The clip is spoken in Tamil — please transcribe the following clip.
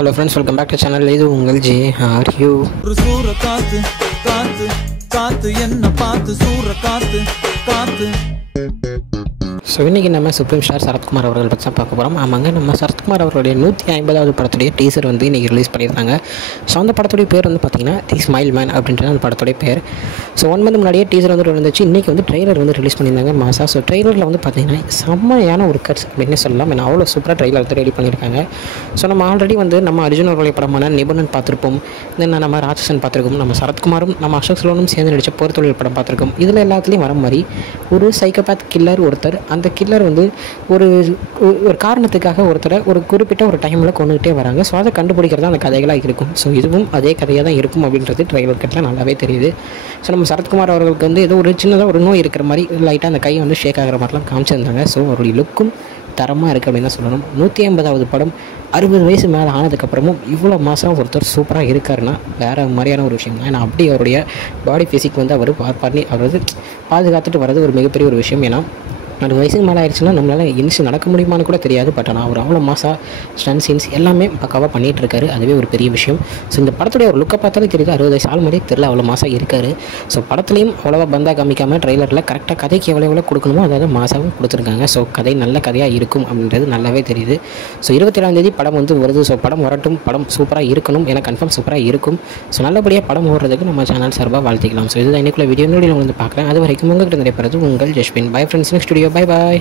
Hello friends, welcome back to channel. இது உங்கள் ஜே ஆர் யூ. ஒரு சூற காத்து காத்து காத்து என்ன பார்த்து சூற காத்து காத்து. ஸோ இன்றைக்கி நம்ம சுப்ரீம் ஸ்டார் சரத்குமார் அவர்கள் பற்றி தான் பார்க்க போகிறோம். ஆமாங்க, நம்ம சரத்குமார் அவர்களுடைய 150வது படத்துடைய டீசர் வந்து இன்றைக்கி ரிலீஸ் பண்ணியிருக்காங்க. ஸோ அந்த படத்துடைய பேர் வந்து பார்த்திங்கன்னா தி ஸ்மைல் மேன் அப்படின்றது அந்த படத்துடைய பேர். ஸோ 1 மந்த் முன்னாடியே டீசர் வந்து இருந்துச்சு. இன்றைக்கி வந்து ட்ரெய்லர் வந்து ரிலீஸ் பண்ணியிருந்தாங்க மாசா. ஸோ ட்ரெய்லரில் வந்து பார்த்திங்கன்னா செம்மையான ஒரு கட்ஸ் அப்படின்னு சொல்லலாம். ஏன்னா அவ்வளோ சூப்பராக ட்ரெய்லர் வந்து ரெடி பண்ணியிருக்காங்க. ஸோ நம்ம ஆல்ரெடி வந்து நம்ம அர்ஜுன் அவர்களுடைய படமான நிபுணன் பார்த்துருப்போம், தென் நம்ம ராட்சசன் பார்த்துருக்கோம், நம்ம சரத்குமாரும் நம்ம அசோக் செல்வனும் சேர்ந்து நடித்த போர் தொழில் படம் பார்த்துருக்கோம். இதில் எல்லாத்துலேயும் வர மாதிரி ஒரு சைக்கோபாத் கில்லர் ஒருத்தர், அந்த கில்லர் வந்து ஒரு காரணத்துக்காக ஒருத்தரை ஒரு குறிப்பிட்ட ஒரு டைமில் கொண்டுகிட்டே வராங்க. ஸோ அதை கண்டுபிடிக்கிறது அந்த கதைகளாக இருக்கும். ஸோ இதுவும் அதே கதையாக தான் இருக்கும் அப்படின்றது ட்ரைலர் கட்டில் நல்லாவே தெரியுது. ஸோ நம்ம சரத்குமார் அவர்களுக்கு வந்து ஏதோ ஒரு சின்னதாக ஒரு நோய் இருக்கிற மாதிரி லைட்டாக அந்த கை வந்து ஷேக் ஆகிற மாதிரிலாம் காமிச்சிருந்தாங்க. ஸோ அவருடைய லுக்கும் தரமாக இருக்குது அப்படின்னு தான் சொல்லணும். 150வது படம் 60 வயசு மேலே ஆனதுக்கப்புறமும் இவ்வளோ மாதம் ஒருத்தர் சூப்பராக இருக்காருன்னா வேறு மாதிரியான ஒரு விஷயம் தான். ஏன்னா அப்படி அவருடைய பாடி ஃபிசிக் வந்து அவர் பண்ணி அவர் வந்து பாதுகாத்துட்டு வர்றது ஒரு மிகப்பெரிய ஒரு விஷயம். ஏன்னா 60 வயசுக்கு மேலே ஆயிடுச்சுன்னா நம்மளால் எந்திரிச்சு நடக்க முடியுமான்னு கூட தெரியாது. பட் ஆனால் அவர் அவ்வளோ மாதம் ஸ்டன் சீன்ஸ் எல்லாமே பக்காவாக பண்ணிகிட்டு இருக்காரு. அதுவே ஒரு பெரிய விஷயம். ஸோ இந்த படத்துடைய ஒரு லுக்கை பார்த்தாலே தெரியுது 60 வயசு ஆள் மாதிரியே தெரியல, அவ்வளோ மாதம் இருக்கார். ஸோ படத்துலையும் அவ்வளோவா பந்தா காமிக்காமல் ட்ரெய்லரில் கரெக்டாக கதைக்கு எவ்வளோ கொடுக்கணுமோ அதாவது மாசாவும் கொடுத்துருக்காங்க. ஸோ கதை நல்ல கதையாக இருக்கும் அப்படின்றது நல்லாவே தெரியுது. ஸோ 27ஆம் தேதி படம் வந்து வருது. ஸோ படம் வரட்டும், படம் சூப்பராக இருக்கணும், ஏன்னா கன்ஃபார்ம் சூப்பராக இருக்கும். ஸோ நல்லபடியாக படம் ஓடுறதுக்கு நம்ம சேனல் சார்பாக வாழ்த்திக்கலாம். ஸோ இதுதான் இன்னைக்குள்ள வீடியோ வந்து பார்க்குறேன். அது வரைக்கும் உங்கள்கிட்ட நிறைய பெறது உங்கள் Jaswin. Bye friends, next video. Bye bye.